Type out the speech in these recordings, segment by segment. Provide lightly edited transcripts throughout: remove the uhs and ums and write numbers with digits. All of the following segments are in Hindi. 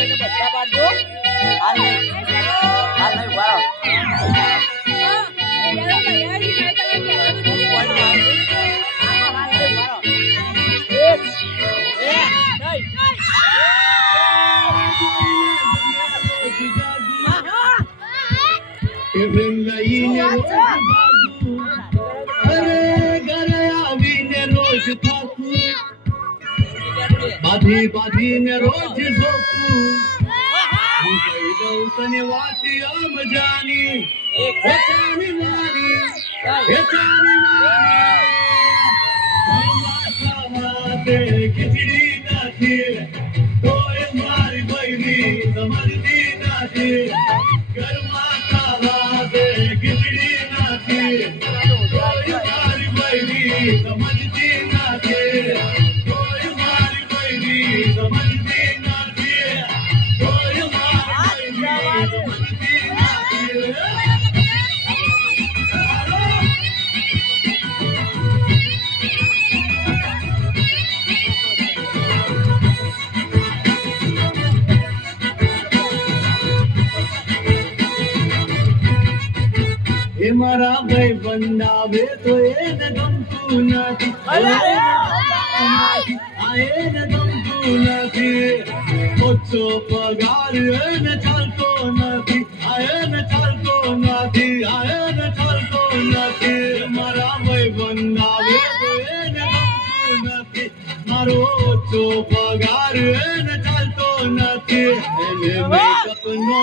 એને બધા પાડજો હાલ નહીં વાળો बाधी बाधी ने रोज झोपू कई दऊ तने वाती आम जानी चानी मारी माते खिचड़ी नाथी तोय मारी बैरी समझती नाथी गरमा खावाते खिचड़ी नाथी तोय मारी बैरी समझती नाथी मारा भाई बंदावे तो ये न गमतू नाथी आए न गमतू नाथी ओछो पगार न चलतो नाथी आए न चलतो नाथी मारा भाई बंदावे तो ये न गमतू नाथी मारो ओछो पगार न चलतो नाथी एने मेकअप नो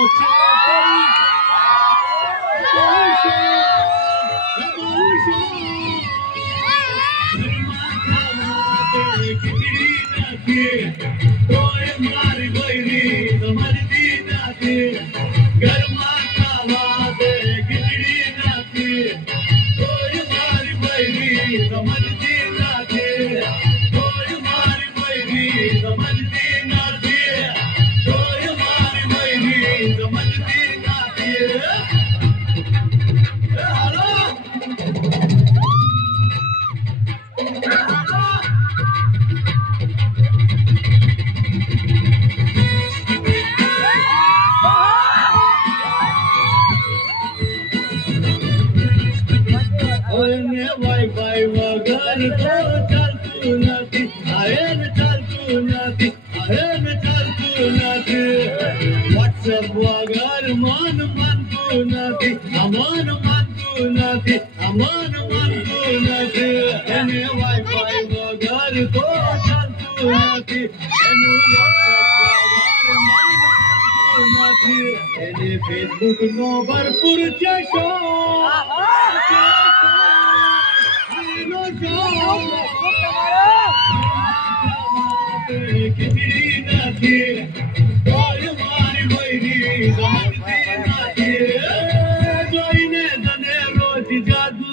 तोय मारी बैरी समझती नाथी गरमा खावाते खिचड़ी नाथी तोय मारी बैरी समझती नाथी तोय मारी बैरी समझती नाथी तोय मारी बैरी समझती नाथी हेलो वाईफाई वगर तो चलतू नाथी आए न चलतू नाथी व्हाट्सएप वगर मन मानतू नाथी अमन मानतू नाथी एने वाईफाई वगर तो चलतू नाथी एनु व्हाट्सएप वगर मन मानतू नाथी एने फेसबुक नो भरपूर चेशो खिचड़ी नाथी तोय मारी बैरी समझती नाथी जोईने दने रोज जादू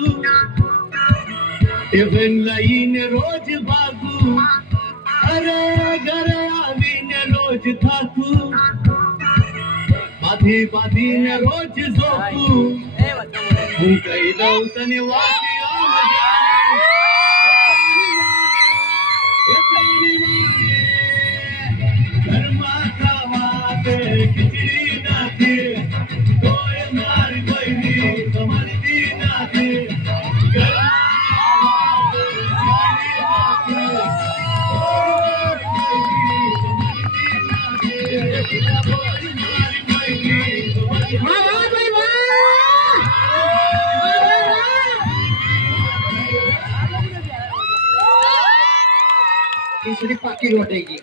टिफिन लाईने रोज बागू अरे घरे आवीने रोज थाकू बाधी ने रोज झोपू कई दऊ तने वाती खिचड़ी नाथी तोय मारी बैरी समझती नाथी खिचड़ी पक्की रोटेगी।